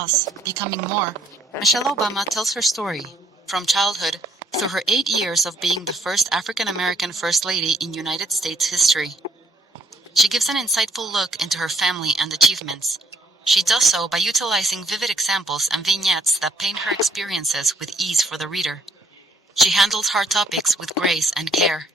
Us, Becoming More, Michelle Obama tells her story, from childhood through her 8 years of being the first African American First Lady in United States history. She gives an insightful look into her family and achievements. She does so by utilizing vivid examples and vignettes that paint her experiences with ease for the reader. She handles hard topics with grace and care.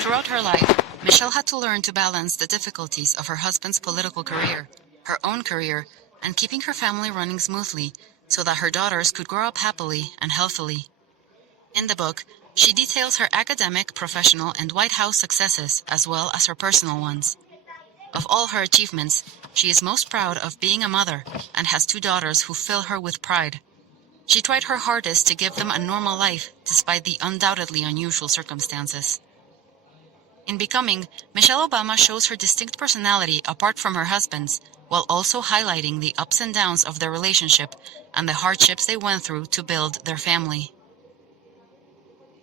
Throughout her life, Michelle had to learn to balance the difficulties of her husband's political career, her own career, and keeping her family running smoothly so that her daughters could grow up happily and healthily. In the book, she details her academic, professional, and White House successes as well as her personal ones. Of all her achievements, she is most proud of being a mother and has 2 daughters who fill her with pride. She tried her hardest to give them a normal life despite the undoubtedly unusual circumstances. In Becoming, Michelle Obama shows her distinct personality apart from her husband's, while also highlighting the ups and downs of their relationship and the hardships they went through to build their family.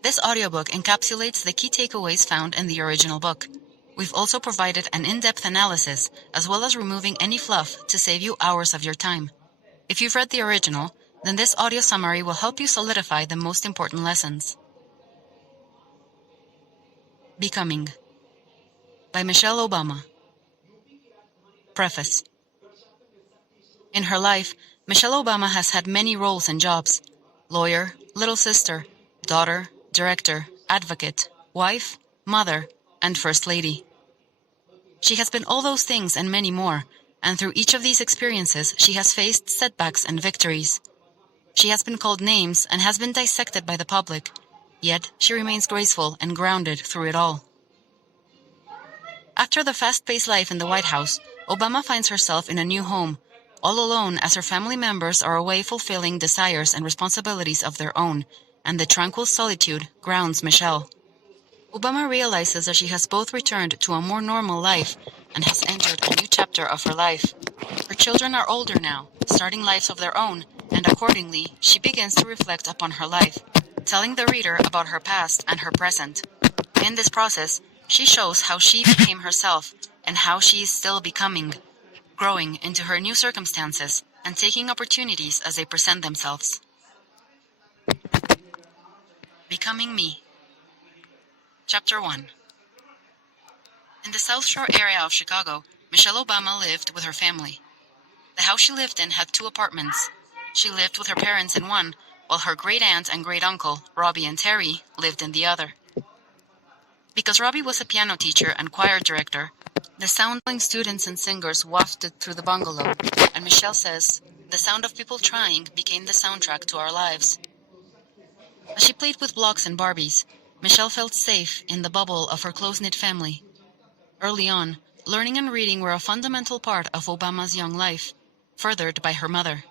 This audiobook encapsulates the key takeaways found in the original book. We've also provided an in-depth analysis, as well as removing any fluff to save you hours of your time. If you've read the original, then this audio summary will help you solidify the most important lessons. Becoming by Michelle Obama. Preface. In her life, Michelle Obama has had many roles and jobs: lawyer, little sister, daughter, director, advocate, wife, mother, and first lady. She has been all those things and many more, and through each of these experiences she has faced setbacks and victories. She has been called names and has been dissected by the public, yet she remains graceful and grounded through it all. After the fast-paced life in the White House, Obama finds herself in a new home, all alone as her family members are away fulfilling desires and responsibilities of their own, and the tranquil solitude grounds Michelle. Obama realizes that she has both returned to a more normal life and has entered a new chapter of her life. Her children are older now, starting lives of their own, and accordingly, she begins to reflect upon her life, telling the reader about her past and her present. In this process, she shows how she became herself and how she is still becoming, growing into her new circumstances and taking opportunities as they present themselves. Becoming Me. Chapter 1. In the South Shore area of Chicago, Michelle Obama lived with her family. The house she lived in had 2 apartments. She lived with her parents in one, while her great-aunt and great-uncle, Robbie and Terry, lived in the other. Because Robbie was a piano teacher and choir director, the sounding students and singers wafted through the bungalow, and Michelle says, the sound of people trying became the soundtrack to our lives. As she played with blocks and Barbies, Michelle felt safe in the bubble of her close-knit family. Early on, learning and reading were a fundamental part of Obama's young life, furthered by her mother.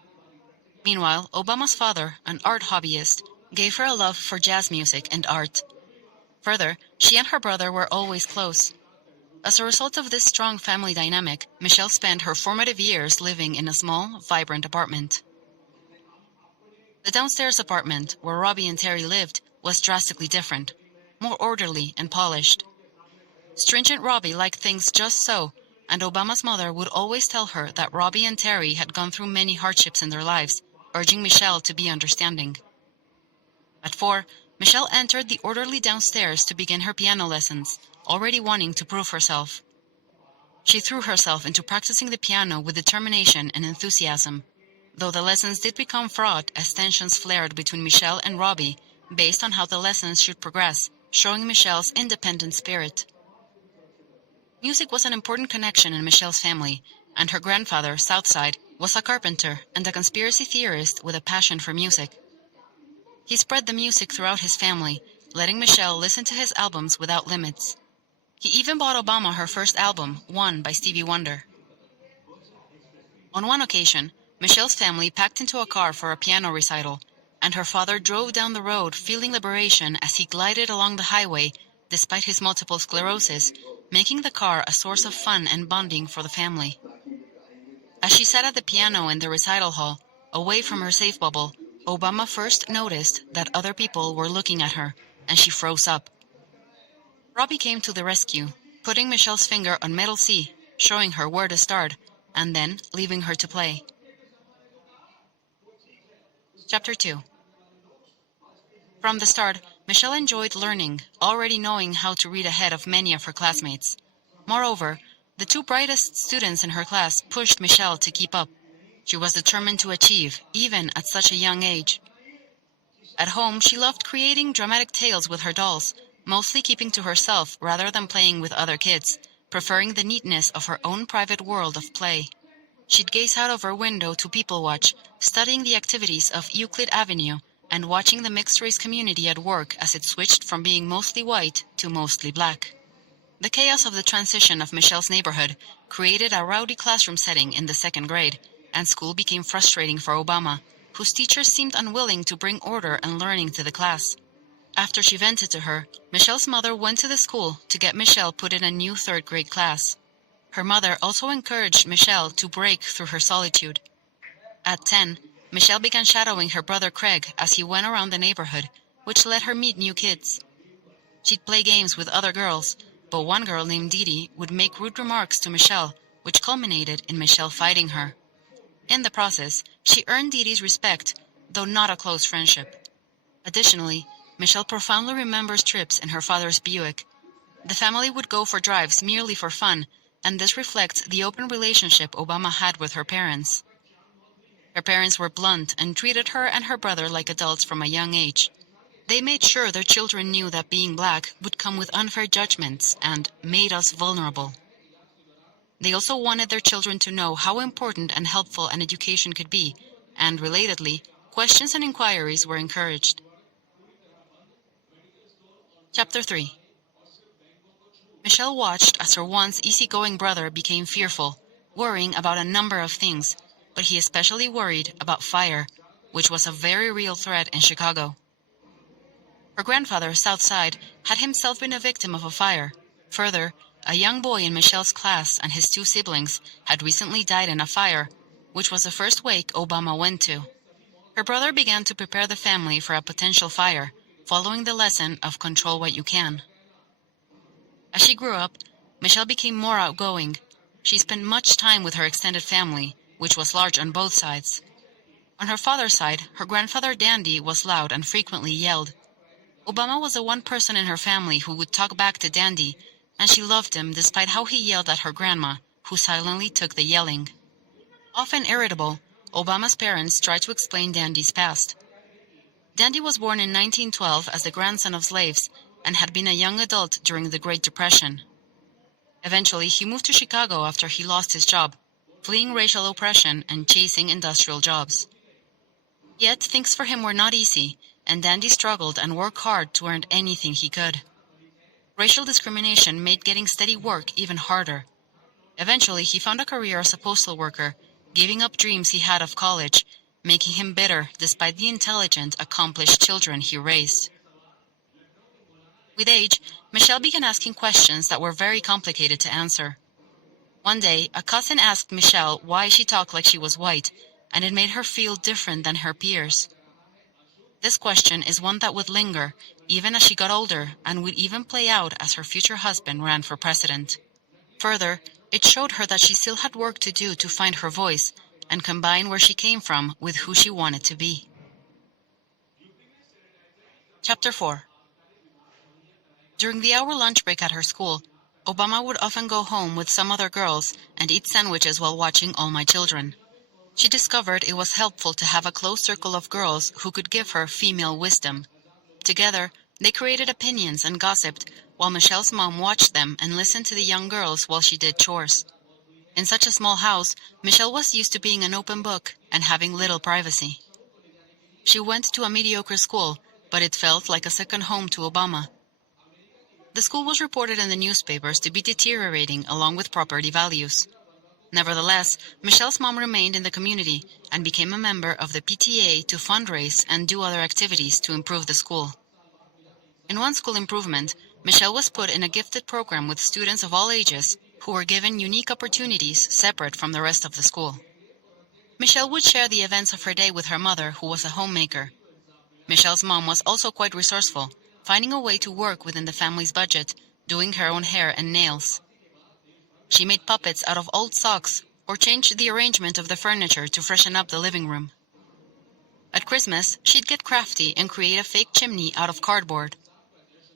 Meanwhile, Obama's father, an art hobbyist, gave her a love for jazz music and art. Further, she and her brother were always close. As a result of this strong family dynamic, Michelle spent her formative years living in a small, vibrant apartment. The downstairs apartment, where Robbie and Terry lived, was drastically different, more orderly and polished. Stringent Robbie liked things just so, and Obama's mother would always tell her that Robbie and Terry had gone through many hardships in their lives, urging Michelle to be understanding. At 4, Michelle entered the orderly downstairs to begin her piano lessons, already wanting to prove herself. She threw herself into practicing the piano with determination and enthusiasm, though the lessons did become fraught as tensions flared between Michelle and Robbie based on how the lessons should progress, showing Michelle's independent spirit. Music was an important connection in Michelle's family, and her grandfather, Southside, was a carpenter and a conspiracy theorist with a passion for music. He spread the music throughout his family, letting Michelle listen to his albums without limits. He even bought Obama her first album, One by Stevie Wonder. On one occasion, Michelle's family packed into a car for a piano recital, and her father drove down the road feeling liberation as he glided along the highway, despite his multiple sclerosis, making the car a source of fun and bonding for the family. As she sat at the piano in the recital hall, away from her safe bubble, Obama first noticed that other people were looking at her, and she froze up. Robbie came to the rescue, putting Michelle's finger on metal C, showing her where to start, and then leaving her to play. Chapter 2. From the start, Michelle enjoyed learning, already knowing how to read ahead of many of her classmates. Moreover, the two brightest students in her class pushed Michelle to keep up. She was determined to achieve, even at such a young age. At home, she loved creating dramatic tales with her dolls, mostly keeping to herself rather than playing with other kids, preferring the neatness of her own private world of play. She'd gaze out of her window to people watch, studying the activities of Euclid Avenue and watching the mixed-race community at work as it switched from being mostly white to mostly black. The chaos of the transition of Michelle's neighborhood created a rowdy classroom setting in the second grade, and school became frustrating for Obama, whose teachers seemed unwilling to bring order and learning to the class. After she vented to her, Michelle's mother went to the school to get Michelle put in a new third-grade class. Her mother also encouraged Michelle to break through her solitude. At 10, Michelle began shadowing her brother Craig as he went around the neighborhood, which let her meet new kids. She'd play games with other girls, but one girl named Dee Dee would make rude remarks to Michelle, which culminated in Michelle fighting her. In the process, she earned Dee Dee's respect, though not a close friendship. Additionally, Michelle profoundly remembers trips in her father's Buick. The family would go for drives merely for fun, and this reflects the open relationship Obama had with her parents. Her parents were blunt and treated her and her brother like adults from a young age. They made sure their children knew that being black would come with unfair judgments and made us vulnerable. They also wanted their children to know how important and helpful an education could be, and, relatedly, questions and inquiries were encouraged. Chapter 3. Michelle watched as her once easygoing brother became fearful, worrying about a number of things, but he especially worried about fire, which was a very real threat in Chicago. Her grandfather, Southside, had himself been a victim of a fire. Further, a young boy in Michelle's class and his two siblings had recently died in a fire, which was the first wake Obama went to. Her brother began to prepare the family for a potential fire, following the lesson of control what you can. As she grew up, Michelle became more outgoing. She spent much time with her extended family, which was large on both sides. On her father's side, her grandfather Dandy was loud and frequently yelled. Obama was the one person in her family who would talk back to Dandy, and she loved him despite how he yelled at her grandma, who silently took the yelling. Often irritable, Obama's parents tried to explain Dandy's past. Dandy was born in 1912 as the grandson of slaves and had been a young adult during the Great Depression. Eventually, he moved to Chicago after he lost his job, fleeing racial oppression and chasing industrial jobs. Yet, things for him were not easy, and Dandy struggled and worked hard to earn anything he could. Racial discrimination made getting steady work even harder. Eventually, he found a career as a postal worker, giving up dreams he had of college, making him bitter despite the intelligent, accomplished children he raised. With age, Michelle began asking questions that were very complicated to answer. One day, a cousin asked Michelle why she talked like she was white, and it made her feel different than her peers. This question is one that would linger, even as she got older, and would even play out as her future husband ran for president. Further, it showed her that she still had work to do to find her voice, and combine where she came from with who she wanted to be. Chapter 4. During the hour lunch break at her school, Obama would often go home with some other girls and eat sandwiches while watching All My Children. She discovered it was helpful to have a close circle of girls who could give her female wisdom. Together, they created opinions and gossiped, while Michelle's mom watched them and listened to the young girls while she did chores. In such a small house, Michelle was used to being an open book and having little privacy. She went to a mediocre school, but it felt like a second home to Obama. The school was reported in the newspapers to be deteriorating along with property values. Nevertheless, Michelle's mom remained in the community and became a member of the PTA to fundraise and do other activities to improve the school. In one school improvement, Michelle was put in a gifted program with students of all ages who were given unique opportunities separate from the rest of the school. Michelle would share the events of her day with her mother, who was a homemaker. Michelle's mom was also quite resourceful, finding a way to work within the family's budget, doing her own hair and nails. She made puppets out of old socks or changed the arrangement of the furniture to freshen up the living room. At Christmas, she'd get crafty and create a fake chimney out of cardboard.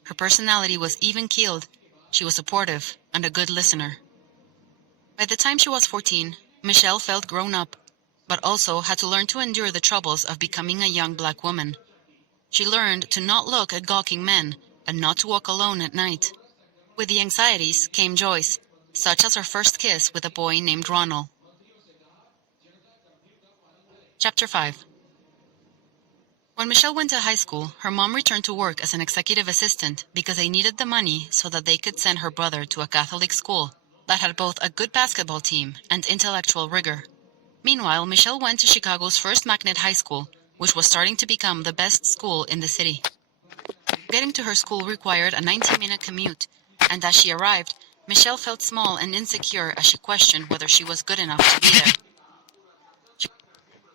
Her personality was even-keeled. She was supportive and a good listener. By the time she was 14, Michelle felt grown up, but also had to learn to endure the troubles of becoming a young black woman. She learned to not look at gawking men and not to walk alone at night. With the anxieties came joys, such as her first kiss with a boy named Ronald. Chapter 5. When Michelle went to high school, her mom returned to work as an executive assistant because they needed the money so that they could send her brother to a Catholic school that had both a good basketball team and intellectual rigor. Meanwhile, Michelle went to Chicago's first magnet high school, which was starting to become the best school in the city. Getting to her school required a 90-minute commute, and as she arrived, Michelle felt small and insecure as she questioned whether she was good enough to be there.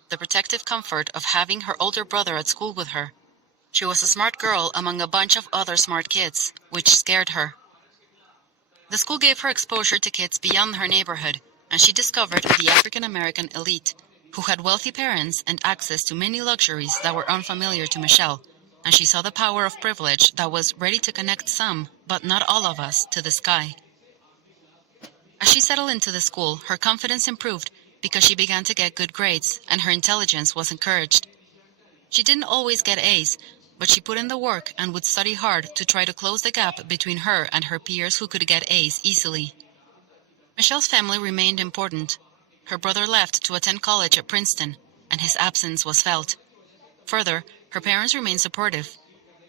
The protective comfort of having her older brother at school with her. She was a smart girl among a bunch of other smart kids, which scared her. The school gave her exposure to kids beyond her neighborhood, and she discovered the African-American elite, who had wealthy parents and access to many luxuries that were unfamiliar to Michelle, and she saw the power of privilege that was ready to connect some, but not all of us, to the sky. As she settled into the school, her confidence improved because she began to get good grades, and her intelligence was encouraged. She didn't always get A's, but she put in the work and would study hard to try to close the gap between her and her peers who could get A's easily. Michelle's family remained important. Her brother left to attend college at Princeton, and his absence was felt. Further, her parents remained supportive.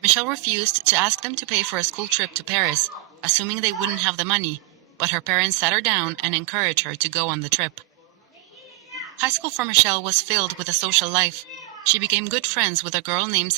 Michelle refused to ask them to pay for a school trip to Paris, assuming they wouldn't have the money, but her parents sat her down and encouraged her to go on the trip. High school for Michelle was filled with a social life. She became good friends with a girl named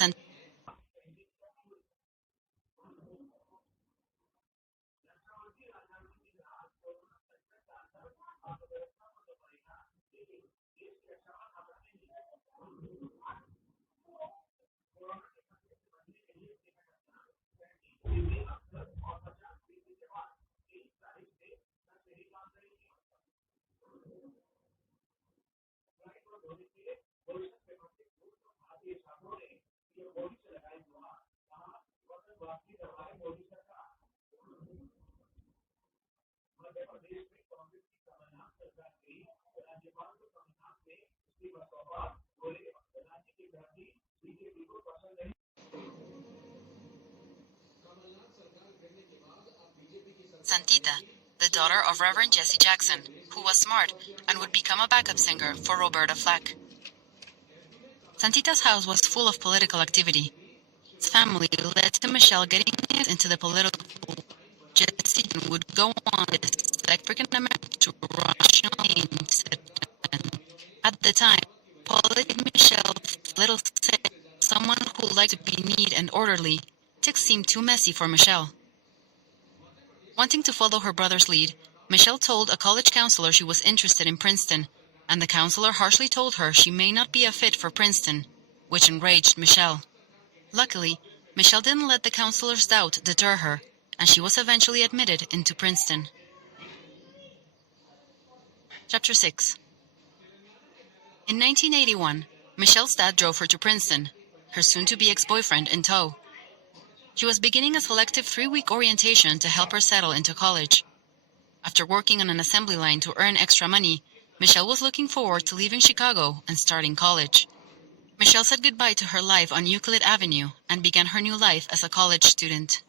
Santita, the daughter of Reverend Jesse Jackson, who was smart and would become a backup singer for Roberta Flack. Santita's house was full of political activity. His family led to Michelle getting into the political. Jesse would go on this African-American to Russian citizen. At the time, politics Michelle little sick, someone who liked to be neat and orderly. Politics seemed too messy for Michelle. Wanting to follow her brother's lead, Michelle told a college counselor she was interested in Princeton, and the counselor harshly told her she may not be a fit for Princeton, which enraged Michelle. Luckily, Michelle didn't let the counselor's doubt deter her, and she was eventually admitted into Princeton. Chapter 6. In 1981, Michelle's dad drove her to Princeton, her soon-to-be ex-boyfriend in tow. She was beginning a selective 3-week orientation to help her settle into college. After working on an assembly line to earn extra money, Michelle was looking forward to leaving Chicago and starting college. Michelle said goodbye to her life on Euclid Avenue and began her new life as a college student.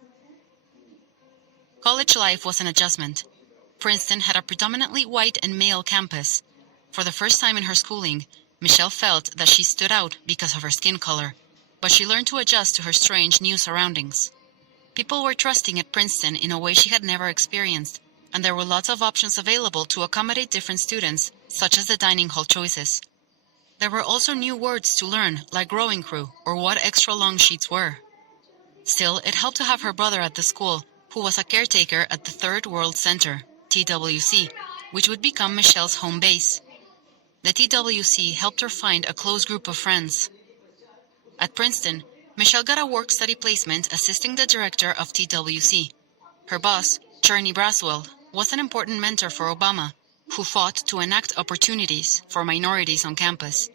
College life was an adjustment. Princeton had a predominantly white and male campus. For the first time in her schooling, Michelle felt that she stood out because of her skin color, but she learned to adjust to her strange new surroundings. People were trusting at Princeton in a way she had never experienced, and there were lots of options available to accommodate different students, such as the dining hall choices. There were also new words to learn, like growing crew, or what extra long sheets were. Still, it helped to have her brother at the school, who was a caretaker at the Third World Center, TWC, which would become Michelle's home base. The TWC helped her find a close group of friends. At Princeton, Michelle got a work-study placement assisting the director of TWC. Her boss, Cherny Braswell, was an important mentor for Obama, who fought to enact opportunities for minorities on campus.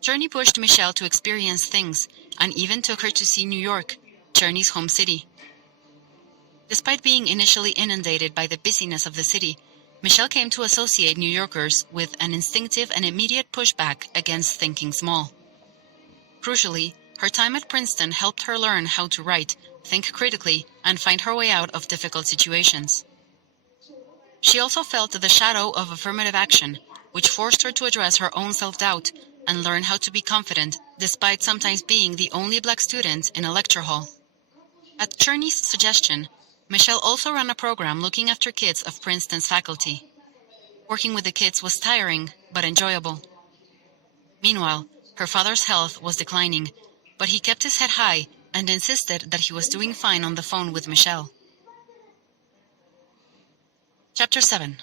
Journey pushed Michelle to experience things and even took her to see New York, Journey's home city. Despite being initially inundated by the busyness of the city, Michelle came to associate New Yorkers with an instinctive and immediate pushback against thinking small. Crucially, her time at Princeton helped her learn how to write, think critically, and find her way out of difficult situations. She also felt the shadow of affirmative action, which forced her to address her own self-doubt and learn how to be confident, despite sometimes being the only Black student in a lecture hall. At Journey's suggestion, Michelle also ran a program looking after kids of Princeton's faculty. Working with the kids was tiring, but enjoyable. Meanwhile, her father's health was declining, but he kept his head high and insisted that he was doing fine on the phone with Michelle. Chapter 7.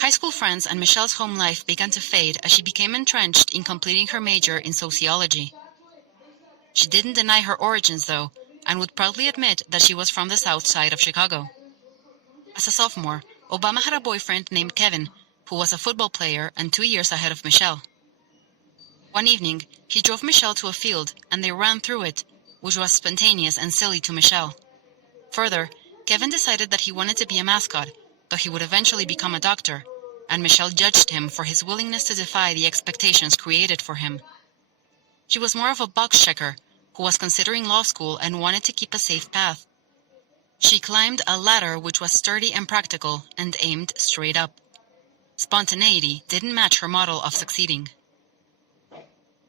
High school friends and Michelle's home life began to fade as she became entrenched in completing her major in sociology. She didn't deny her origins, though, and would proudly admit that she was from the south side of Chicago. As a sophomore, Obama had a boyfriend named Kevin, who was a football player and 2 years ahead of Michelle. One evening, he drove Michelle to a field, and they ran through it, which was spontaneous and silly to Michelle. Further, Kevin decided that he wanted to be a mascot, but he would eventually become a doctor, and Michelle judged him for his willingness to defy the expectations created for him. She was more of a box checker, who was considering law school and wanted to keep a safe path. She climbed a ladder which was sturdy and practical and aimed straight up. Spontaneity didn't match her model of succeeding.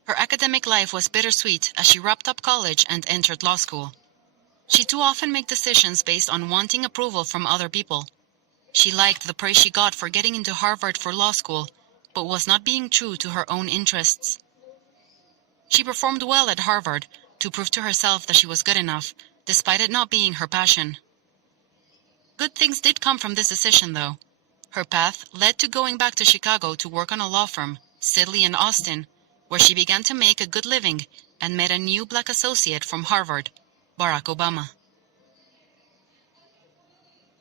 Her academic life was bittersweet as she wrapped up college and entered law school. She too often made decisions based on wanting approval from other people. She liked the praise she got for getting into Harvard for law school, but was not being true to her own interests. She performed well at Harvard to prove to herself that she was good enough, despite it not being her passion. Good things did come from this decision, though. Her path led to going back to Chicago to work on a law firm, Sidley and Austin, where she began to make a good living and met a new Black associate from Harvard, Barack Obama.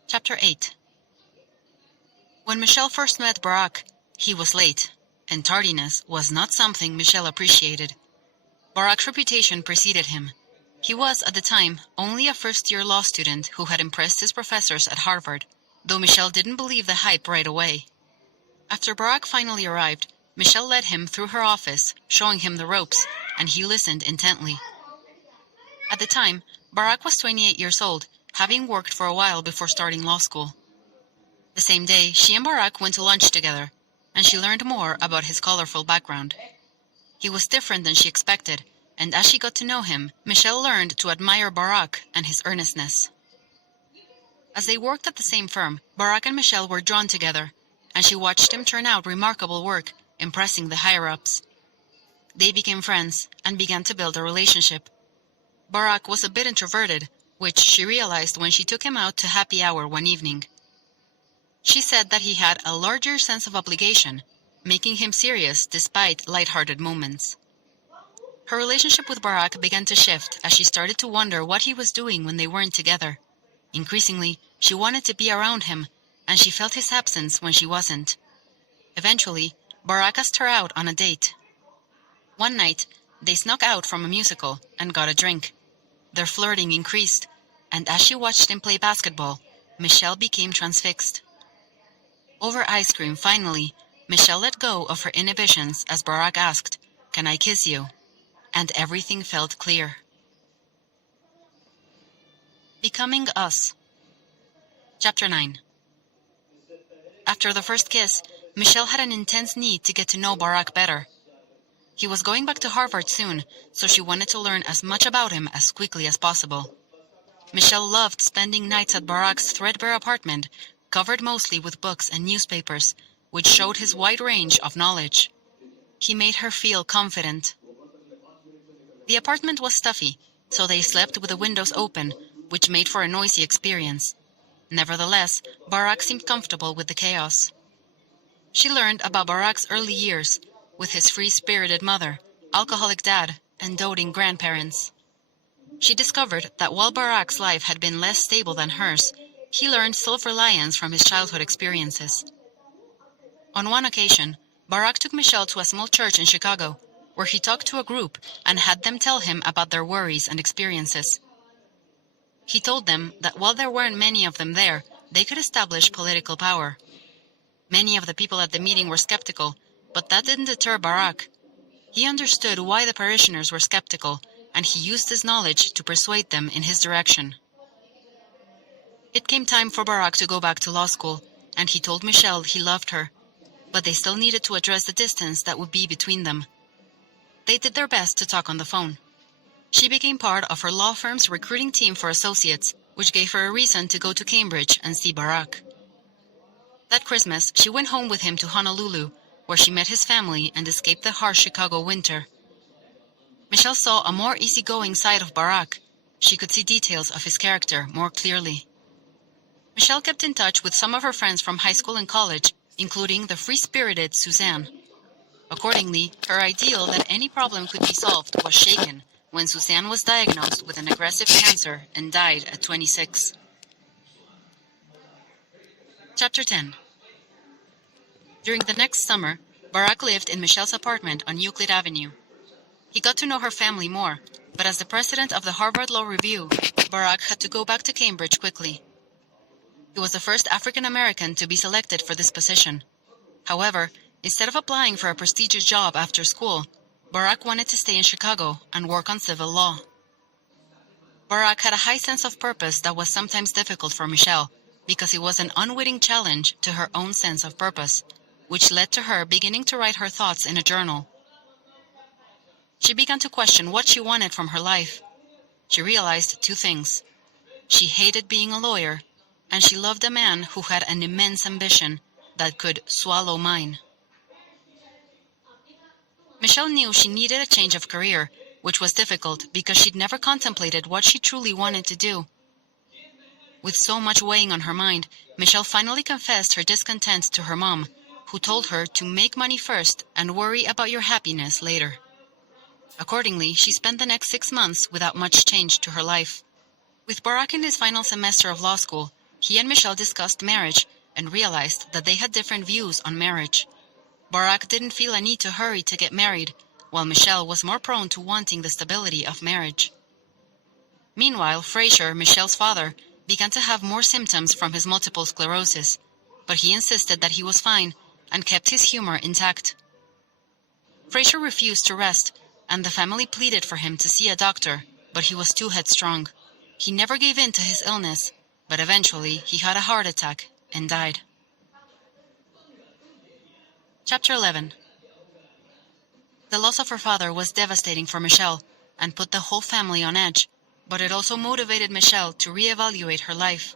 Chapter 8. When Michelle first met Barack, he was late, and tardiness was not something Michelle appreciated. Barack's reputation preceded him. He was, at the time, only a first-year law student who had impressed his professors at Harvard, though Michelle didn't believe the hype right away. After Barack finally arrived, Michelle led him through her office, showing him the ropes, and he listened intently. At the time, Barack was 28 years old, having worked for a while before starting law school. The same day, she and Barack went to lunch together, and she learned more about his colorful background. He was different than she expected, and as she got to know him, Michelle learned to admire Barack and his earnestness. As they worked at the same firm, Barack and Michelle were drawn together, and she watched him turn out remarkable work, impressing the higher-ups. They became friends and began to build a relationship. Barack was a bit introverted, which she realized when she took him out to happy hour one evening. She said that he had a larger sense of obligation, making him serious despite lighthearted moments. Her relationship with Barack began to shift as she started to wonder what he was doing when they weren't together. Increasingly, she wanted to be around him, and she felt his absence when she wasn't. Eventually, Barack asked her out on a date. One night, they snuck out from a musical and got a drink. Their flirting increased, and as she watched him play basketball, Michelle became transfixed. Over ice cream, finally, Michelle let go of her inhibitions as Barack asked, "Can I kiss you?" And everything felt clear. Becoming Us. Chapter 9. After the first kiss, Michelle had an intense need to get to know Barack better. He was going back to Harvard soon, so she wanted to learn as much about him as quickly as possible. Michelle loved spending nights at Barack's threadbare apartment, covered mostly with books and newspapers, which showed his wide range of knowledge. He made her feel confident. The apartment was stuffy, so they slept with the windows open, which made for a noisy experience. Nevertheless, Barack seemed comfortable with the chaos. She learned about Barack's early years, with his free-spirited mother, alcoholic dad, and doting grandparents. She discovered that while Barack's life had been less stable than hers, he learned self-reliance from his childhood experiences. On one occasion, Barack took Michelle to a small church in Chicago, where he talked to a group and had them tell him about their worries and experiences. He told them that while there weren't many of them there, they could establish political power. Many of the people at the meeting were skeptical, but that didn't deter Barack. He understood why the parishioners were skeptical, and he used his knowledge to persuade them in his direction. It came time for Barack to go back to law school, and he told Michelle he loved her, but they still needed to address the distance that would be between them. They did their best to talk on the phone. She became part of her law firm's recruiting team for associates, which gave her a reason to go to Cambridge and see Barack. That Christmas, she went home with him to Honolulu, where she met his family and escaped the harsh Chicago winter. Michelle saw a more easygoing side of Barack. She could see details of his character more clearly. Michelle kept in touch with some of her friends from high school and college, including the free-spirited Suzanne. Accordingly, her ideal that any problem could be solved was shaken when Suzanne was diagnosed with an aggressive cancer and died at 26. Chapter 10. During the next summer, Barack lived in Michelle's apartment on Euclid Avenue. He got to know her family more, but as the president of the Harvard Law Review, Barack had to go back to Cambridge quickly. He was the first African American to be selected for this position. However, instead of applying for a prestigious job after school, Barack wanted to stay in Chicago and work on civil law. Barack had a high sense of purpose that was sometimes difficult for Michelle, because it was an unwitting challenge to her own sense of purpose, which led to her beginning to write her thoughts in a journal. She began to question what she wanted from her life. She realized two things. She hated being a lawyer, and she loved a man who had an immense ambition that could swallow mine. Michelle knew she needed a change of career, which was difficult because she'd never contemplated what she truly wanted to do. With so much weighing on her mind, Michelle finally confessed her discontent to her mom, who told her to make money first and worry about your happiness later. Accordingly, she spent the next 6 months without much change to her life. With Barack in his final semester of law school, he and Michelle discussed marriage and realized that they had different views on marriage. Barack didn't feel a need to hurry to get married, while Michelle was more prone to wanting the stability of marriage. Meanwhile, Fraser, Michelle's father, began to have more symptoms from his multiple sclerosis, but he insisted that he was fine and kept his humor intact. Fraser refused to rest, and the family pleaded for him to see a doctor, but he was too headstrong. He never gave in to his illness, but eventually he had a heart attack and died. Chapter 11. The loss of her father was devastating for Michelle and put the whole family on edge, but it also motivated Michelle to reevaluate her life.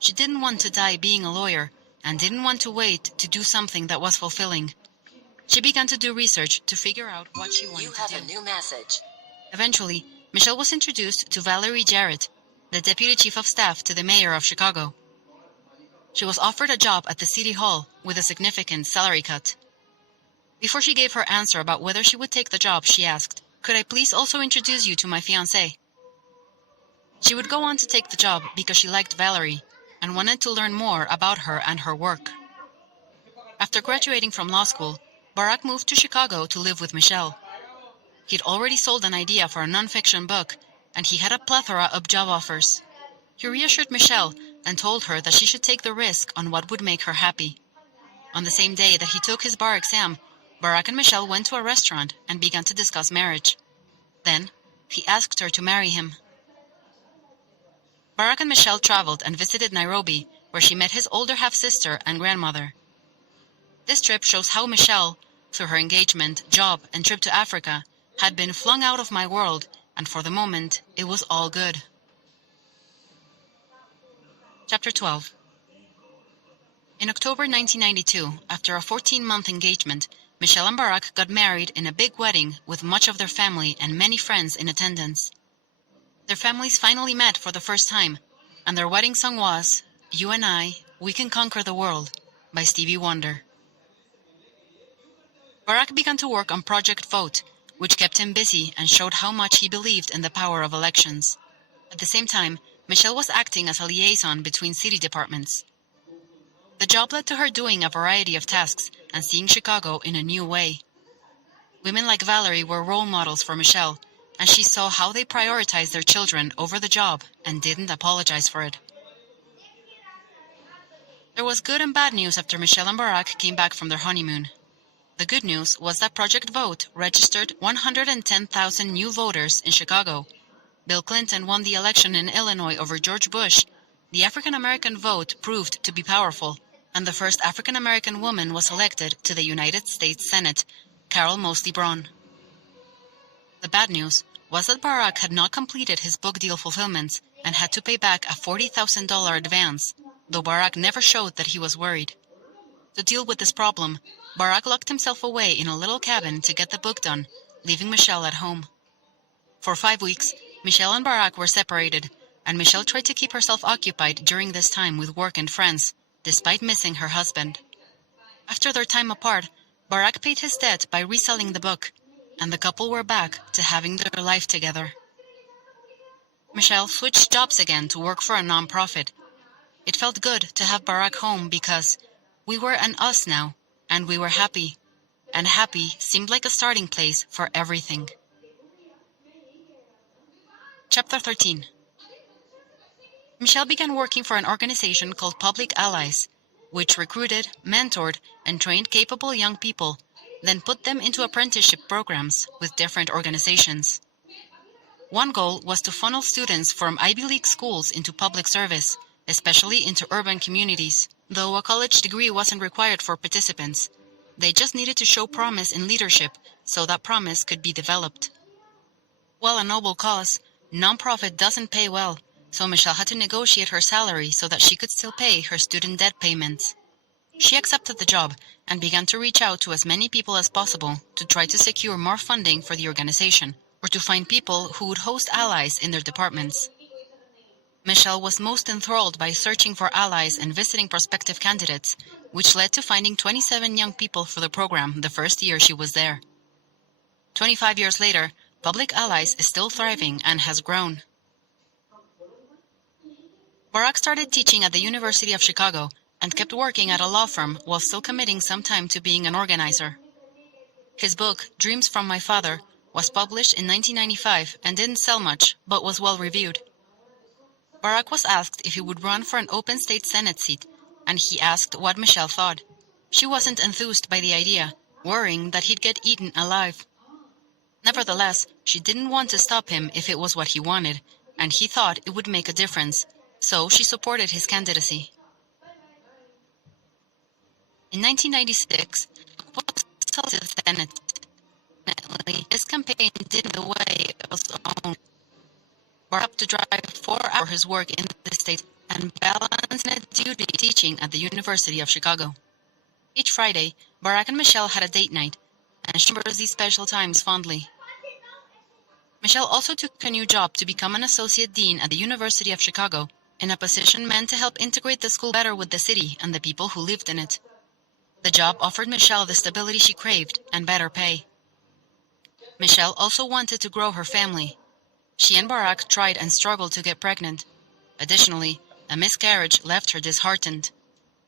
She didn't want to die being a lawyer and didn't want to wait to do something that was fulfilling. She began to do research to figure out what she wanted to do. You have a new message. Eventually, Michelle was introduced to Valerie Jarrett, the deputy chief of staff to the mayor of Chicago. She was offered a job at the city hall with a significant salary cut. Before she gave her answer about whether she would take the job, she asked, "Could I please also introduce you to my fiancé?" She would go on to take the job because she liked Valerie and wanted to learn more about her and her work. After graduating from law school, Barack moved to Chicago to live with Michelle. He'd already sold an idea for a nonfiction book, and he had a plethora of job offers. He reassured Michelle and told her that she should take the risk on what would make her happy. On the same day that he took his bar exam, Barack and Michelle went to a restaurant and began to discuss marriage. Then, he asked her to marry him. Barack and Michelle traveled and visited Nairobi, where she met his older half-sister and grandmother. This trip shows how Michelle, through her engagement, job, and trip to Africa, had been flung out of my world, and for the moment, it was all good. Chapter 12. In October 1992, after a 14-month engagement, Michelle and Barack got married in a big wedding with much of their family and many friends in attendance. Their families finally met for the first time, and their wedding song was "You and I, We Can Conquer the World" by Stevie Wonder. Barack began to work on Project Vote, which kept him busy and showed how much he believed in the power of elections. At the same time, Michelle was acting as a liaison between city departments. The job led to her doing a variety of tasks, and seeing Chicago in a new way. Women like Valerie were role models for Michelle, and she saw how they prioritized their children over the job and didn't apologize for it. There was good and bad news after Michelle and Barack came back from their honeymoon. The good news was that Project Vote registered 110,000 new voters in Chicago. Bill Clinton won the election in Illinois over George Bush. The African-American vote proved to be powerful, and the first African-American woman was elected to the United States Senate, Carol Moseley Braun. The bad news was that Barack had not completed his book deal fulfillments and had to pay back a $40,000 advance, though Barack never showed that he was worried. To deal with this problem, Barack locked himself away in a little cabin to get the book done, leaving Michelle at home. For 5 weeks, Michelle and Barack were separated, and Michelle tried to keep herself occupied during this time with work and friends, despite missing her husband. After their time apart, Barack paid his debt by reselling the book, and the couple were back to having their life together. Michelle switched jobs again to work for a nonprofit. It felt good to have Barack home because we were an us now, and we were happy, and happy seemed like a starting place for everything. Chapter 13. Michelle began working for an organization called Public Allies, which recruited, mentored, and trained capable young people, then put them into apprenticeship programs with different organizations. One goal was to funnel students from Ivy League schools into public service, especially into urban communities, though a college degree wasn't required for participants. They just needed to show promise in leadership so that promise could be developed. While a noble cause, nonprofit doesn't pay well, so Michelle had to negotiate her salary so that she could still pay her student debt payments. She accepted the job and began to reach out to as many people as possible to try to secure more funding for the organization or to find people who would host allies in their departments. Michelle was most enthralled by searching for allies and visiting prospective candidates, which led to finding 27 young people for the program the first year she was there. 25 years later, Public Allies is still thriving and has grown. Barack started teaching at the University of Chicago and kept working at a law firm while still committing some time to being an organizer. His book, Dreams from My Father, was published in 1995 and didn't sell much, but was well reviewed. Barack was asked if he would run for an open state Senate seat, and he asked what Michelle thought. She wasn't enthused by the idea, worrying that he'd get eaten alive. Nevertheless, she didn't want to stop him if it was what he wanted, and he thought it would make a difference, so she supported his candidacy. In 1996, Barack was elected to the Senate. This campaign didn't go away of its own. Barack had to drive 4 hours for his work in the state and balance Senate duty teaching at the University of Chicago. Each Friday, Barack and Michelle had a date night, and she remembers these special times fondly. Michelle also took a new job to become an associate dean at the University of Chicago, in a position meant to help integrate the school better with the city and the people who lived in it. The job offered Michelle the stability she craved and better pay. Michelle also wanted to grow her family. She and Barack tried and struggled to get pregnant. Additionally, a miscarriage left her disheartened.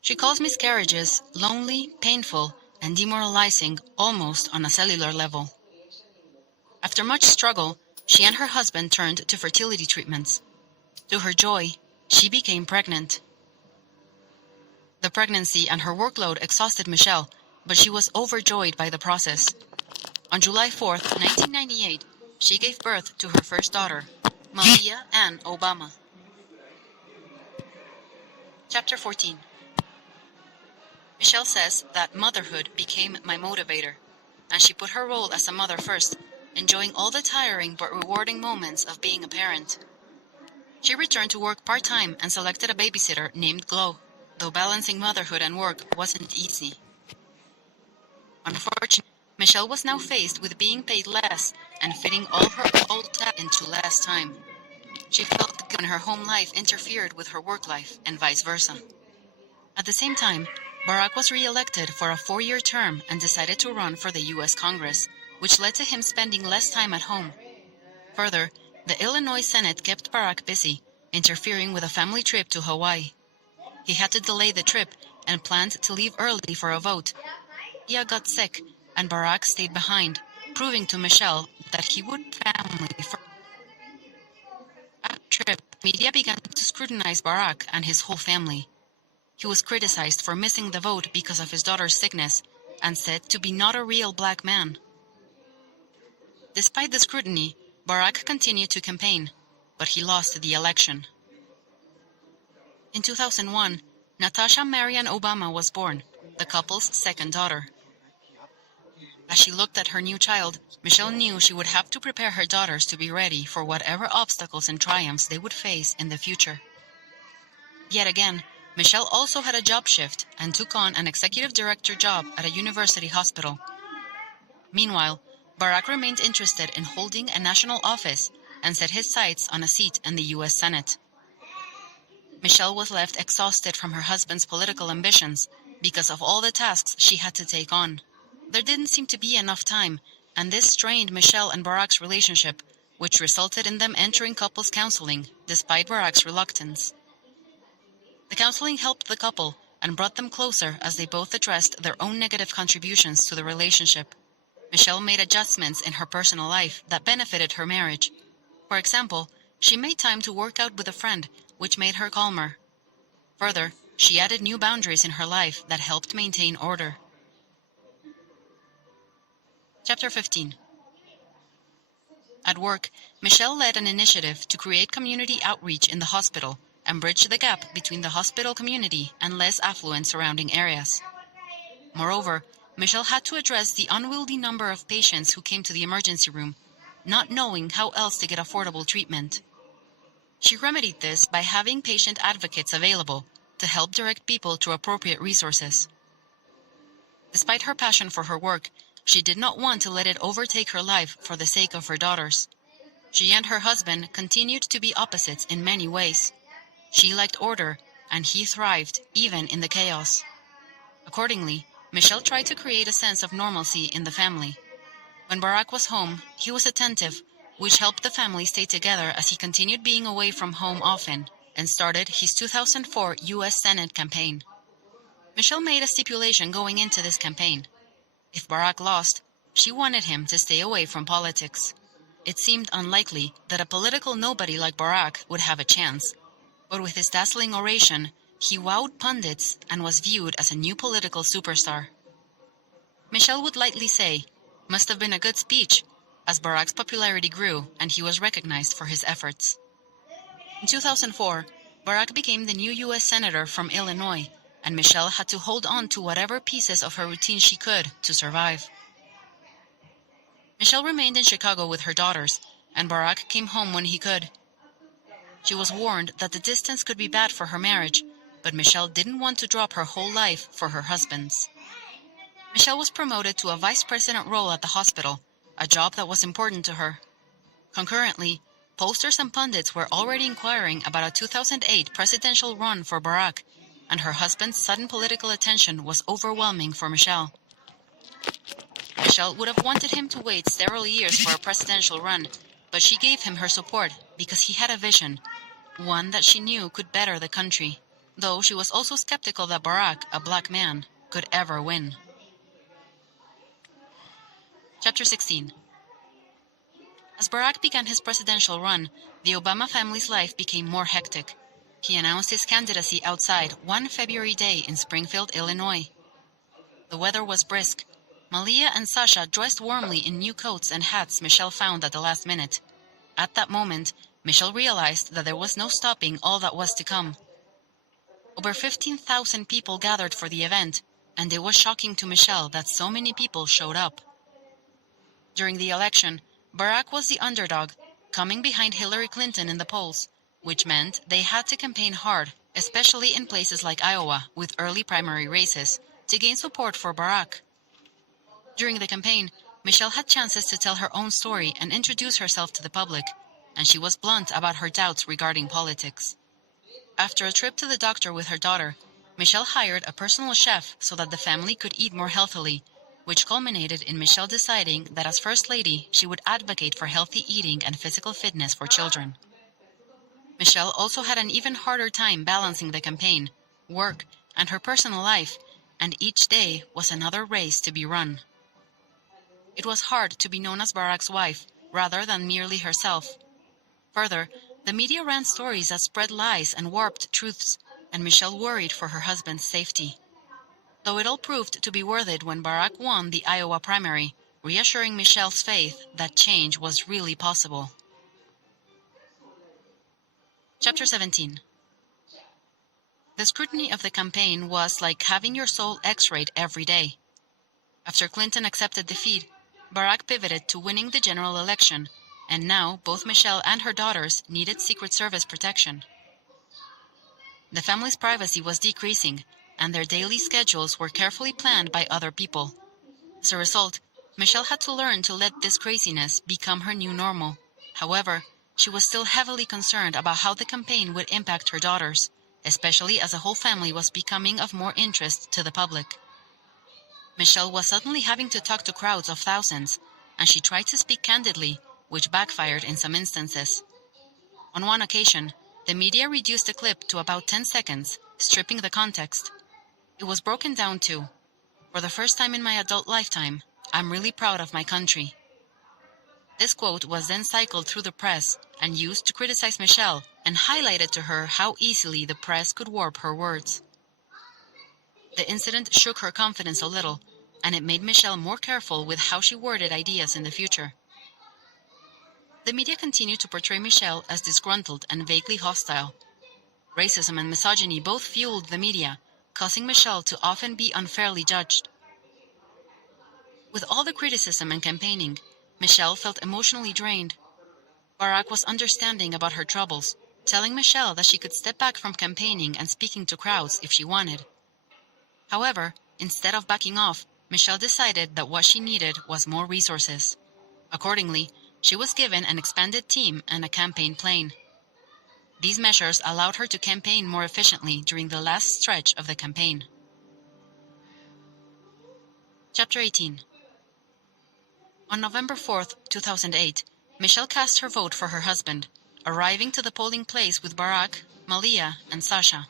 She calls miscarriages lonely, painful, and demoralizing almost on a cellular level. After much struggle, she and her husband turned to fertility treatments. To her joy, she became pregnant. The pregnancy and her workload exhausted Michelle, but she was overjoyed by the process. On July 4, 1998, she gave birth to her first daughter, Malia Ann Obama. Chapter 14. Michelle says that motherhood became my motivator, and she put her role as a mother first, enjoying all the tiring but rewarding moments of being a parent. She returned to work part-time and selected a babysitter named Glow, though balancing motherhood and work wasn't easy. Unfortunately, Michelle was now faced with being paid less and fitting all her old tasks into less time. She felt when her home life interfered with her work life and vice versa. At the same time, Barack was re-elected for a 4-year term and decided to run for the U.S. Congress, which led to him spending less time at home. Further, the Illinois Senate kept Barack busy, interfering with a family trip to Hawaii. He had to delay the trip and planned to leave early for a vote. Malia got sick, and Barack stayed behind, proving to Michelle that he would family first. After the trip, media began to scrutinize Barack and his whole family. He was criticized for missing the vote because of his daughter's sickness, and said to be not a real black man. Despite the scrutiny, Barack continued to campaign, but he lost the election. In 2001, Natasha Marian Obama was born, the couple's second daughter. As she looked at her new child, Michelle knew she would have to prepare her daughters to be ready for whatever obstacles and triumphs they would face in the future. Yet again, Michelle also had a job shift and took on an executive director job at a university hospital. Meanwhile, Barack remained interested in holding a national office and set his sights on a seat in the U.S. Senate. Michelle was left exhausted from her husband's political ambitions because of all the tasks she had to take on. There didn't seem to be enough time, and this strained Michelle and Barack's relationship, which resulted in them entering couples counseling, despite Barack's reluctance. The counseling helped the couple and brought them closer as they both addressed their own negative contributions to the relationship. Michelle made adjustments in her personal life that benefited her marriage. For example, she made time to work out with a friend, which made her calmer. Further, she added new boundaries in her life that helped maintain order. Chapter 15. At work, Michelle led an initiative to create community outreach in the hospital and bridge the gap between the hospital community and less affluent surrounding areas. Moreover, Michelle had to address the unwieldy number of patients who came to the emergency room, not knowing how else to get affordable treatment. She remedied this by having patient advocates available to help direct people to appropriate resources. Despite her passion for her work, she did not want to let it overtake her life for the sake of her daughters. She and her husband continued to be opposites in many ways. She liked order, and he thrived, even in the chaos. Accordingly, Michelle tried to create a sense of normalcy in the family. When Barack was home, he was attentive, which helped the family stay together as he continued being away from home often and started his 2004 U.S. Senate campaign. Michelle made a stipulation going into this campaign. If Barack lost, she wanted him to stay away from politics. It seemed unlikely that a political nobody like Barack would have a chance, but with his dazzling oration, he wowed pundits and was viewed as a new political superstar. Michelle would lightly say, "Must have been a good speech," as Barack's popularity grew and he was recognized for his efforts. In 2004, Barack became the new U.S. Senator from Illinois, and Michelle had to hold on to whatever pieces of her routine she could to survive. Michelle remained in Chicago with her daughters, and Barack came home when he could. She was warned that the distance could be bad for her marriage, but Michelle didn't want to drop her whole life for her husband's. Michelle was promoted to a vice president role at the hospital, a job that was important to her. Concurrently, posters and pundits were already inquiring about a 2008 presidential run for Barack, and her husband's sudden political attention was overwhelming for Michelle. Michelle would have wanted him to wait several years for a presidential run, but she gave him her support because he had a vision, one that she knew could better the country, though she was also skeptical that Barack, a black man, could ever win. Chapter 16. As Barack began his presidential run, the Obama family's life became more hectic. He announced his candidacy outside one February day in Springfield, Illinois. The weather was brisk. Malia and Sasha dressed warmly in new coats and hats Michelle found at the last minute. At that moment, Michelle realized that there was no stopping all that was to come. Over 15,000 people gathered for the event, and it was shocking to Michelle that so many people showed up. During the election, Barack was the underdog, coming behind Hillary Clinton in the polls, which meant they had to campaign hard, especially in places like Iowa with early primary races, to gain support for Barack. During the campaign, Michelle had chances to tell her own story and introduce herself to the public, and she was blunt about her doubts regarding politics. After a trip to the doctor with her daughter, Michelle hired a personal chef so that the family could eat more healthily, which culminated in Michelle deciding that as First Lady, she would advocate for healthy eating and physical fitness for children. Michelle also had an even harder time balancing the campaign, work, and her personal life and each day was another race to be run. It was hard to be known as Barack's wife, rather than merely herself. Further, the media ran stories that spread lies and warped truths, and Michelle worried for her husband's safety. Though it all proved to be worth it when Barack won the Iowa primary, reassuring Michelle's faith that change was really possible. Chapter 17. The scrutiny of the campaign was like having your soul x-rayed every day. After Clinton accepted defeat, Barack pivoted to winning the general election, and now both Michelle and her daughters needed Secret Service protection. The family's privacy was decreasing, and their daily schedules were carefully planned by other people. As a result, Michelle had to learn to let this craziness become her new normal. However, she was still heavily concerned about how the campaign would impact her daughters, especially as the whole family was becoming of more interest to the public. Michelle was suddenly having to talk to crowds of thousands, and she tried to speak candidly, which backfired in some instances. On one occasion, the media reduced the clip to about 10 seconds, stripping the context. It was broken down to, "For the first time in my adult lifetime, I'm really proud of my country." This quote was then cycled through the press and used to criticize Michelle and highlighted to her how easily the press could warp her words. The incident shook her confidence a little, and it made Michelle more careful with how she worded ideas in the future. The media continued to portray Michelle as disgruntled and vaguely hostile. Racism and misogyny both fueled the media, causing Michelle to often be unfairly judged. With all the criticism and campaigning, Michelle felt emotionally drained. Barack was understanding about her troubles, telling Michelle that she could step back from campaigning and speaking to crowds if she wanted. However, instead of backing off, Michelle decided that what she needed was more resources. Accordingly, she was given an expanded team and a campaign plane. These measures allowed her to campaign more efficiently during the last stretch of the campaign. Chapter 18. On November 4, 2008, Michelle cast her vote for her husband, arriving to the polling place with Barack, Malia, and Sasha.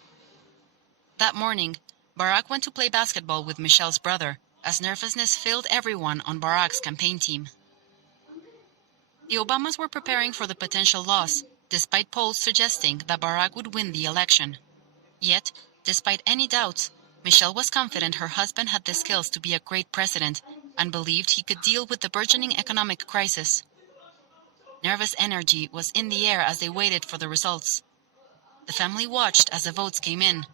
That morning, Barack went to play basketball with Michelle's brother, as nervousness filled everyone on Barack's campaign team. The Obamas were preparing for the potential loss, despite polls suggesting that Barack would win the election. Yet, despite any doubts, Michelle was confident her husband had the skills to be a great president and believed he could deal with the burgeoning economic crisis. Nervous energy was in the air as they waited for the results. The family watched as the votes came in.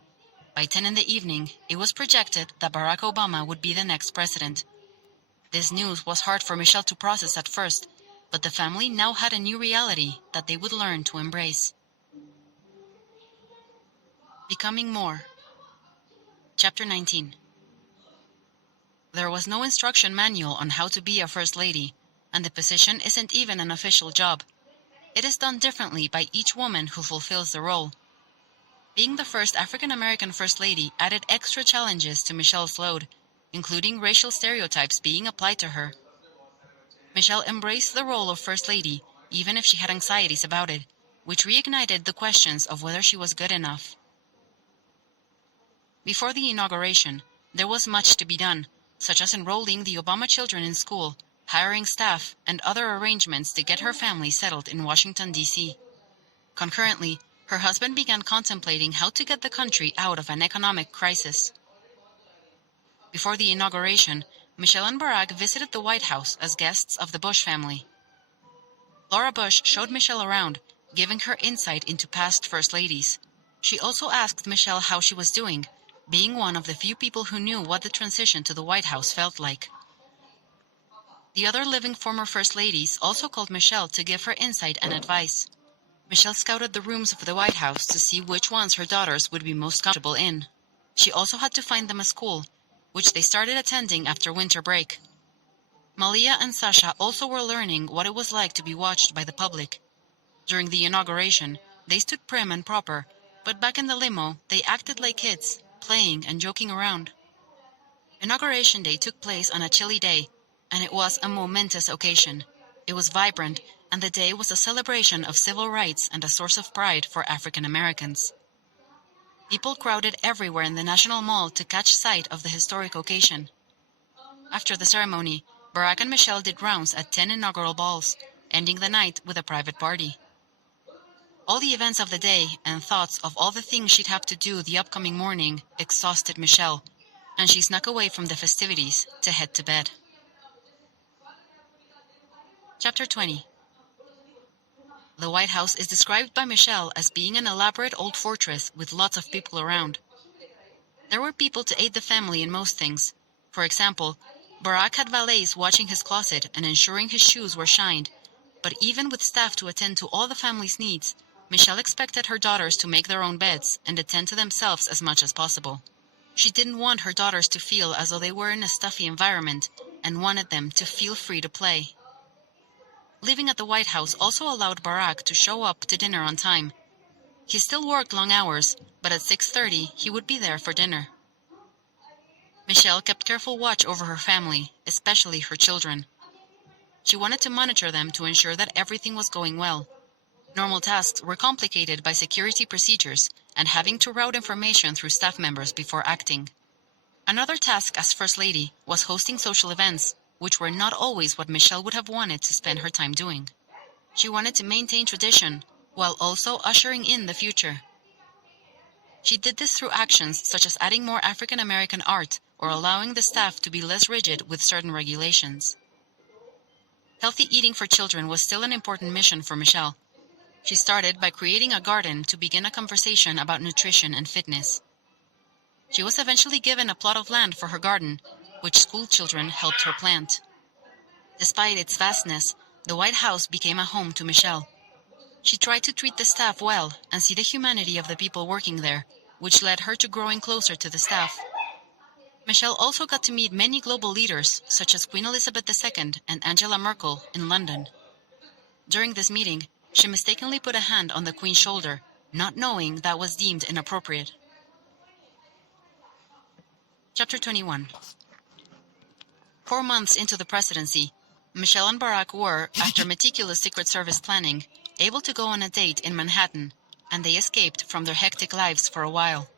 By 10 in the evening, it was projected that Barack Obama would be the next president. This news was hard for Michelle to process at first, but the family now had a new reality that they would learn to embrace. Becoming more. Chapter 19. There was no instruction manual on how to be a First Lady, and the position isn't even an official job. It is done differently by each woman who fulfills the role. Being the first African-American First Lady added extra challenges to Michelle's load, including racial stereotypes being applied to her. Michelle embraced the role of First Lady, even if she had anxieties about it, which reignited the questions of whether she was good enough. Before the inauguration, there was much to be done, such as enrolling the Obama children in school, hiring staff, and other arrangements to get her family settled in Washington, D.C. Concurrently, her husband began contemplating how to get the country out of an economic crisis. Before the inauguration, Michelle and Barack visited the White House as guests of the Bush family. Laura Bush showed Michelle around, giving her insight into past First Ladies. She also asked Michelle how she was doing, being one of the few people who knew what the transition to the White House felt like. The other living former First Ladies also called Michelle to give her insight and advice. Michelle scouted the rooms of the White House to see which ones her daughters would be most comfortable in. She also had to find them a school, which they started attending after winter break. Malia and Sasha also were learning what it was like to be watched by the public. During the inauguration, they stood prim and proper, but back in the limo, they acted like kids, playing and joking around. Inauguration Day took place on a chilly day, and it was a momentous occasion. It was vibrant, and the day was a celebration of civil rights and a source of pride for African Americans. People crowded everywhere in the National Mall to catch sight of the historic occasion. After the ceremony, Barack and Michelle did rounds at 10 inaugural balls, ending the night with a private party. All the events of the day and thoughts of all the things she'd have to do the upcoming morning exhausted Michelle, and she snuck away from the festivities to head to bed. Chapter 20. The White House is described by Michelle as being an elaborate old fortress with lots of people around. There were people to aid the family in most things. For example, Barack had valets watching his closet and ensuring his shoes were shined, but even with staff to attend to all the family's needs, Michelle expected her daughters to make their own beds and attend to themselves as much as possible. She didn't want her daughters to feel as though they were in a stuffy environment and wanted them to feel free to play. Living at the White House also allowed Barack to show up to dinner on time. He still worked long hours, but at 6:30 he would be there for dinner. Michelle kept careful watch over her family, especially her children. She wanted to monitor them to ensure that everything was going well. Normal tasks were complicated by security procedures and having to route information through staff members before acting. Another task as First Lady was hosting social events, which were not always what Michelle would have wanted to spend her time doing. She wanted to maintain tradition, while also ushering in the future. She did this through actions such as adding more African American art or allowing the staff to be less rigid with certain regulations. Healthy eating for children was still an important mission for Michelle. She started by creating a garden to begin a conversation about nutrition and fitness. She was eventually given a plot of land for her garden, which school children helped her plant. Despite its vastness, the White House became a home to Michelle. She tried to treat the staff well and see the humanity of the people working there, which led her to growing closer to the staff. Michelle also got to meet many global leaders, such as Queen Elizabeth II and Angela Merkel in London. During this meeting, she mistakenly put a hand on the Queen's shoulder, not knowing that was deemed inappropriate. Chapter 21. 4 months into the presidency, Michelle and Barack were, after meticulous Secret Service planning, able to go on a date in Manhattan, and they escaped from their hectic lives for a while.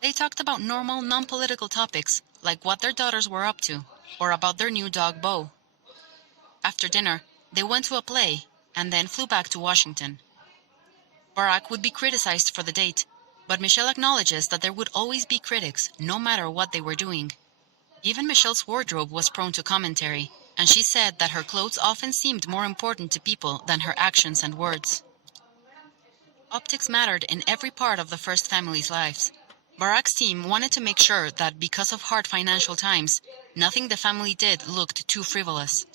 They talked about normal, non-political topics, like what their daughters were up to, or about their new dog, Bo. After dinner, they went to a play, and then flew back to Washington. Barack would be criticized for the date, but Michelle acknowledges that there would always be critics, no matter what they were doing. Even Michelle's wardrobe was prone to commentary, and she said that her clothes often seemed more important to people than her actions and words. Optics mattered in every part of the first family's lives. Barack's team wanted to make sure that because of hard financial times, nothing the family did looked too frivolous.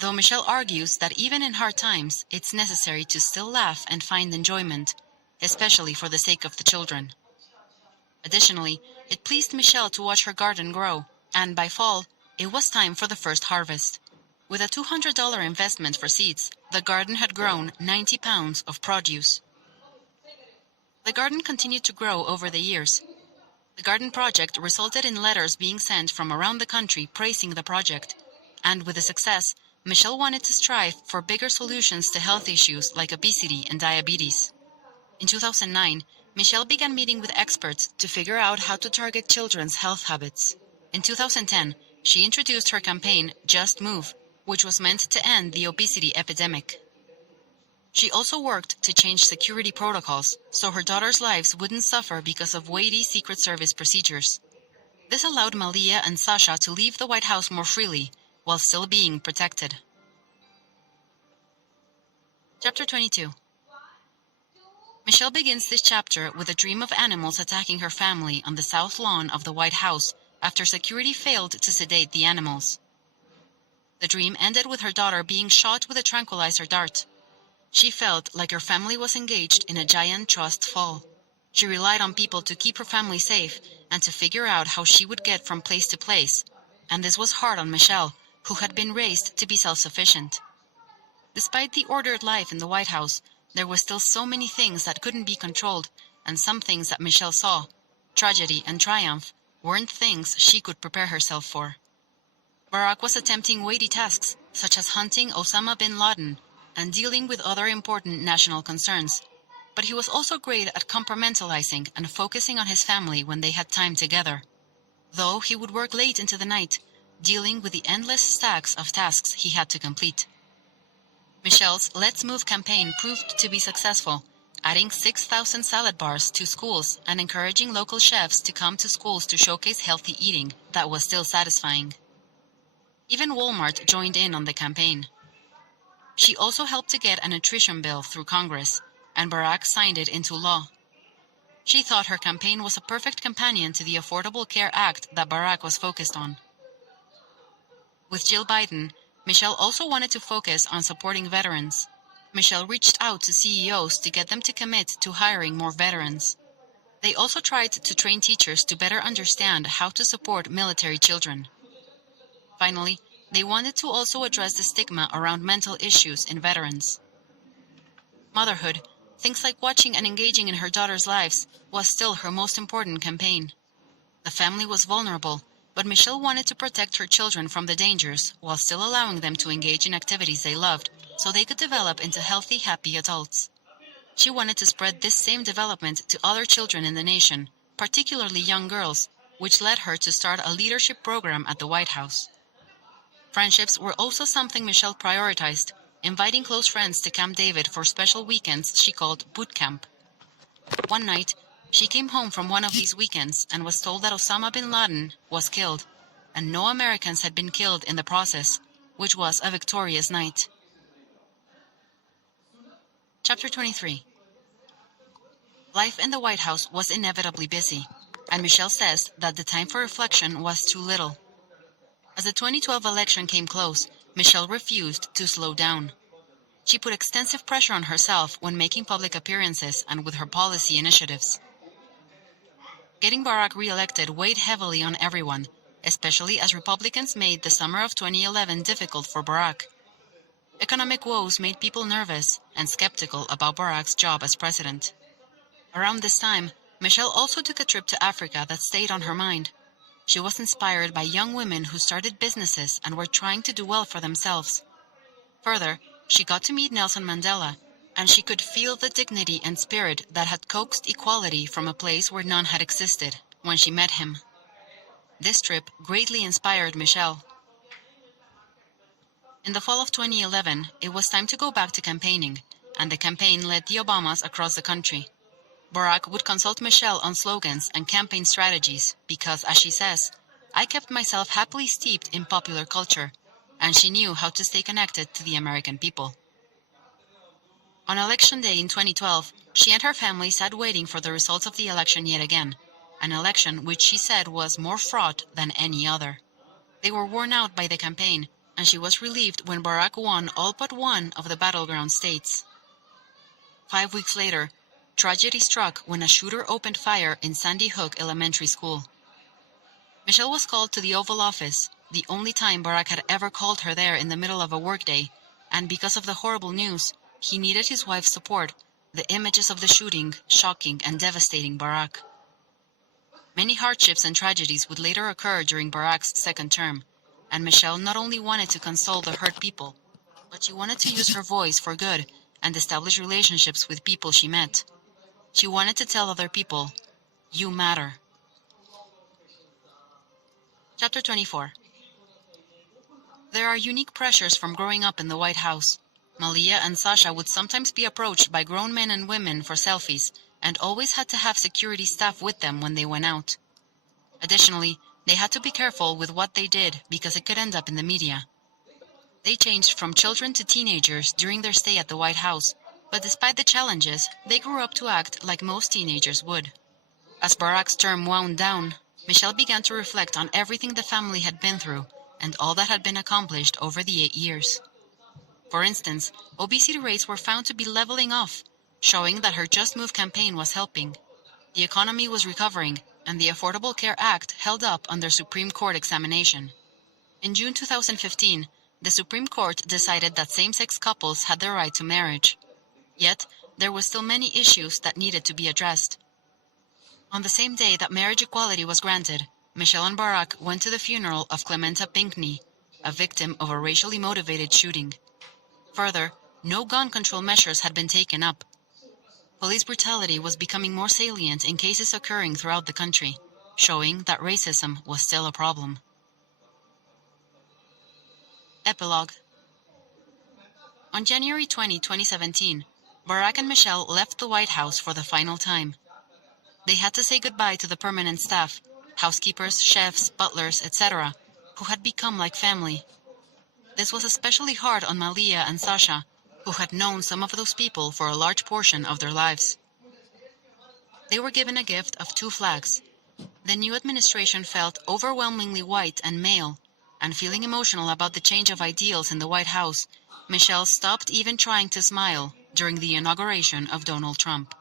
Though Michelle argues that even in hard times, it's necessary to still laugh and find enjoyment, especially for the sake of the children. Additionally, it pleased Michelle to watch her garden grow, and by fall, it was time for the first harvest. With a $200 investment for seeds, the garden had grown 90 pounds of produce. The garden continued to grow over the years. The garden project resulted in letters being sent from around the country praising the project, and with the success, Michelle wanted to strive for bigger solutions to health issues like obesity and diabetes. In 2009, Michelle began meeting with experts to figure out how to target children's health habits. In 2010, she introduced her campaign, Just Move, which was meant to end the obesity epidemic. She also worked to change security protocols so her daughters' lives wouldn't suffer because of weighty Secret Service procedures. This allowed Malia and Sasha to leave the White House more freely, while still being protected. Chapter 22. Michelle begins this chapter with a dream of animals attacking her family on the south lawn of the White House after security failed to sedate the animals. The dream ended with her daughter being shot with a tranquilizer dart. She felt like her family was engaged in a giant trust fall. She relied on people to keep her family safe and to figure out how she would get from place to place, and this was hard on Michelle, who had been raised to be self-sufficient. Despite the ordered life in the White House, there were still so many things that couldn't be controlled, and some things that Michelle saw, tragedy and triumph, weren't things she could prepare herself for. Barack was attempting weighty tasks, such as hunting Osama bin Laden and dealing with other important national concerns, but he was also great at compartmentalizing and focusing on his family when they had time together, though he would work late into the night, dealing with the endless stacks of tasks he had to complete. Michelle's Let's Move campaign proved to be successful, adding 6,000 salad bars to schools and encouraging local chefs to come to schools to showcase healthy eating that was still satisfying. Even Walmart joined in on the campaign. She also helped to get a nutrition bill through Congress, and Barack signed it into law. She thought her campaign was a perfect companion to the Affordable Care Act that Barack was focused on. With Jill Biden, Michelle also wanted to focus on supporting veterans. Michelle reached out to CEOs to get them to commit to hiring more veterans. They also tried to train teachers to better understand how to support military children. Finally, they wanted to also address the stigma around mental issues in veterans. Motherhood, things like watching and engaging in her daughters' lives, was still her most important campaign. The family was vulnerable, but Michelle wanted to protect her children from the dangers while still allowing them to engage in activities they loved so they could develop into healthy, happy adults. She wanted to spread this same development to other children in the nation, particularly young girls, which led her to start a leadership program at the White House. Friendships were also something Michelle prioritized, inviting close friends to Camp David for special weekends she called boot camp. One night, she came home from one of these weekends and was told that Osama bin Laden was killed, and no Americans had been killed in the process, which was a victorious night. Chapter 23. Life in the White House was inevitably busy, and Michelle says that the time for reflection was too little. As the 2012 election came close, Michelle refused to slow down. She put extensive pressure on herself when making public appearances and with her policy initiatives. Getting Barack re-elected weighed heavily on everyone, especially as Republicans made the summer of 2011 difficult for Barack. Economic woes made people nervous and skeptical about Barack's job as president. Around this time, Michelle also took a trip to Africa that stayed on her mind. She was inspired by young women who started businesses and were trying to do well for themselves. Further, she got to meet Nelson Mandela, and she could feel the dignity and spirit that had coaxed equality from a place where none had existed when she met him. This trip greatly inspired Michelle. In the fall of 2011, it was time to go back to campaigning, and the campaign led the Obamas across the country. Barack would consult Michelle on slogans and campaign strategies because, as she says, I kept myself happily steeped in popular culture, and she knew how to stay connected to the American people. On Election Day in 2012, she and her family sat waiting for the results of the election yet again, an election which she said was more fraught than any other. They were worn out by the campaign, and she was relieved when Barack won all but one of the battleground states. 5 weeks later, tragedy struck when a shooter opened fire in Sandy Hook Elementary School. Michelle was called to the Oval Office, the only time Barack had ever called her there in the middle of a workday, and because of the horrible news, he needed his wife's support, the images of the shooting shocking and devastating Barack. Many hardships and tragedies would later occur during Barack's second term, and Michelle not only wanted to console the hurt people, but she wanted to use her voice for good and establish relationships with people she met. She wanted to tell other people, you matter. Chapter 24. There are unique pressures from growing up in the White House. Malia and Sasha would sometimes be approached by grown men and women for selfies, and always had to have security staff with them when they went out. Additionally, they had to be careful with what they did because it could end up in the media. They changed from children to teenagers during their stay at the White House, but despite the challenges, they grew up to act like most teenagers would. As Barack's term wound down, Michelle began to reflect on everything the family had been through and all that had been accomplished over the 8 years. For instance, obesity rates were found to be leveling off, showing that her Just Move campaign was helping. The economy was recovering, and the Affordable Care Act held up under Supreme Court examination. In June 2015, the Supreme Court decided that same-sex couples had the right to marriage. Yet, there were still many issues that needed to be addressed. On the same day that marriage equality was granted, Michelle and Barack went to the funeral of Clementa Pinckney, a victim of a racially motivated shooting. Further, no gun control measures had been taken up. Police brutality was becoming more salient in cases occurring throughout the country, showing that racism was still a problem. Epilogue. On January 20, 2017, Barack and Michelle left the White House for the final time. They had to say goodbye to the permanent staff, housekeepers, chefs, butlers, etc., who had become like family. This was especially hard on Malia and Sasha, who had known some of those people for a large portion of their lives. They were given a gift of 2 flags. The new administration felt overwhelmingly white and male, and feeling emotional about the change of ideals in the White House, Michelle stopped even trying to smile during the inauguration of Donald Trump.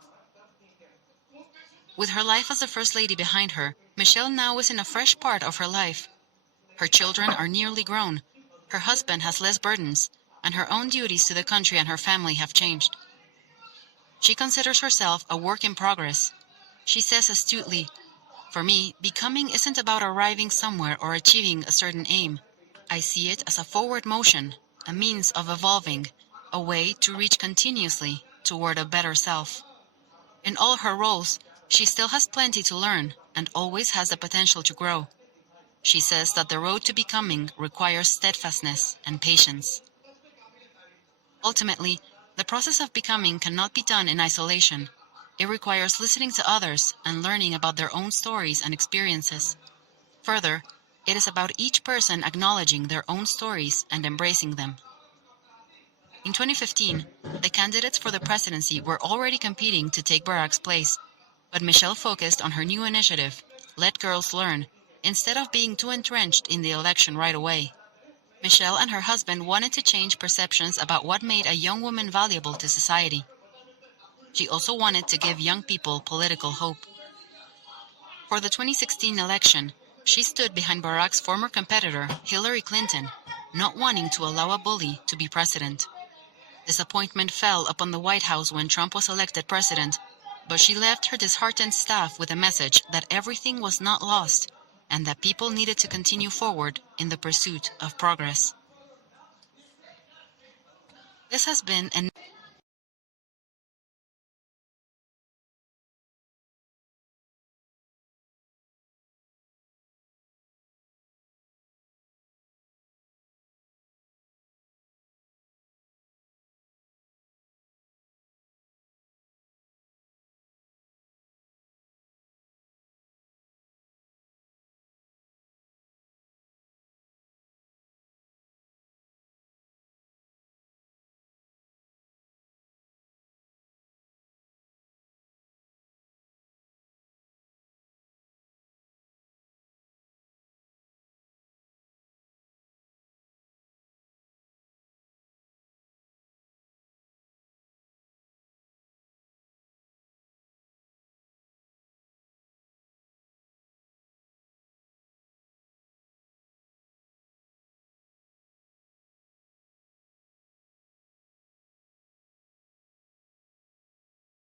With her life as the First Lady behind her, Michelle now is in a fresh part of her life. Her children are nearly grown, her husband has less burdens, and her own duties to the country and her family have changed. She considers herself a work in progress. She says astutely, "For me, becoming isn't about arriving somewhere or achieving a certain aim. I see it as a forward motion, a means of evolving, a way to reach continuously toward a better self." In all her roles, she still has plenty to learn and always has the potential to grow. She says that the road to becoming requires steadfastness and patience. Ultimately, the process of becoming cannot be done in isolation. It requires listening to others and learning about their own stories and experiences. Further, it is about each person acknowledging their own stories and embracing them. In 2015, the candidates for the presidency were already competing to take Barack's place, but Michelle focused on her new initiative, Let Girls Learn, instead of being too entrenched in the election right away. Michelle and her husband wanted to change perceptions about what made a young woman valuable to society. She also wanted to give young people political hope. For the 2016 election, she stood behind Barack's former competitor, Hillary Clinton, not wanting to allow a bully to be president. Disappointment fell upon the White House when Trump was elected president, but she left her disheartened staff with a message that everything was not lost and that people needed to continue forward in the pursuit of progress. This has been an